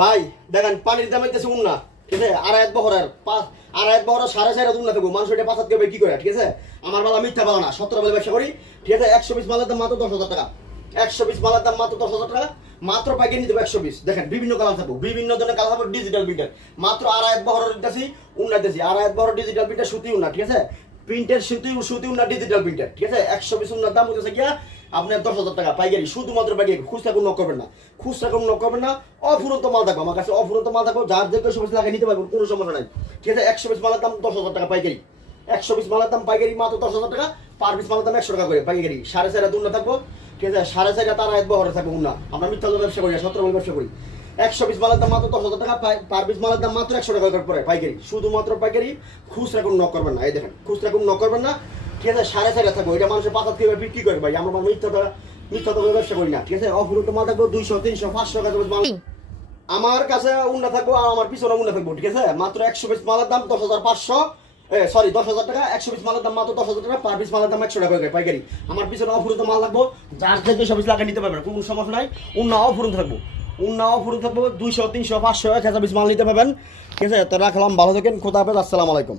ভাই দেখেন পানির দাম হইতেছে উন্না, ঠিক আছে? আড়াইত বহরের আড়াইত বহরের 4.5 উন্না থাকবো, মানুষ এটা পাঁচাত কেবে কি করে, ঠিক আছে? আমার বেলা মিথ্যা বলা না, 17 বলে ব্যবসা করি, ঠিক আছে? 120 মালের দাম মাত্র 10,000 টাকা, 120 মালের দাম মাত্র 10,000 টাকা, মাত্র পাইকারি নিতে 120। দেখেন বিভিন্ন কালার থাকবো, বিভিন্ন ধরনের কালার থাকবো, ডিজিটাল প্রিন্টার মাত্র আড়াইত বহরের দিতেছি, উন্না দিতেছি, আড়াইত বহরের ডিজিটাল প্রিন্টার সুতি উন্না, ঠিক আছে? প্রিন্টের সুতি উন্না ডিজিটাল প্রিন্টার, ঠিক আছে? 120 উন্নার দাম হচ্ছে গিয়া আপনার 10,000 টাকা পাইকারি, শুধুমাত্র পাইকারি, খুচরা কোনো নক করবেন না, খুচরা কোনো নক করবেন না। অফুরন্ত মাল থাকবো আমার কাছে, অফুরন্ত মাল থাকবো, যার যে সমস্যা লাগে নিতে পারবেন, কোনো সমস্যা নাই, ঠিক আছে? 120 মালের দাম 10,000 টাকা পাইকারি, 120 মালের দাম পাইকারি মাত্র 10,000 টাকা, পার পিস মালের দাম 100 টাকা করে পাইকারি। 4.5 উন্না থাকবো, ঠিক আছে? 4.5 তার আয়াত বহরে থাকবো উন্না। আমরা মিথ্যা ব্যবসা করি, 17 বলে ব্যবসা করি। 120 মালের দাম মাত্র 10,000 টাকা, পার পিস মালের দাম মাত্র 100 টাকা করে পাইকারি, শুধুমাত্র পাইকারি, খুচরা কোনো নক করবেন না। এই দেখেন খুচরা কোনো নক করবেন না, ঠিক আছে? 4.5 থাকবো, এটা মানুষের পাতাত কিভাবে বিক্রি করে ভাই, আমরা মিথ্যা ব্যবসা করি না, ঠিক আছে? অফুরন্ত মাল থাকবো 200, 300, 500 টাকা মাল আমার কাছে উন্না থাকবো, আর আমার পিছনে উন্না থাকবো, ঠিক আছে? মাত্র 120 মালের দাম 10,500, সরি 10,000 টাকা, 120 মালের দাম মাত্র 10,000 টাকা, পার পিস মালের দাম 100 টাকা করে পাইকারি। আমার পিছনে অফুরন্ত মাল থাকবো, যার থেকে সব লাগে নিতে পারবেন, কোনো সমস্যা নাই। উন্না অফুরন্ত থাকবো, উন্না অফুরন্ত থাকবো, 200, 300, 500, 1,000 পিস মাল নিতে পারবেন, ঠিক আছে? তো রাখলাম, ভালো থাকেন, খোদা হাফেজ, আসসালামু আলাইকুম।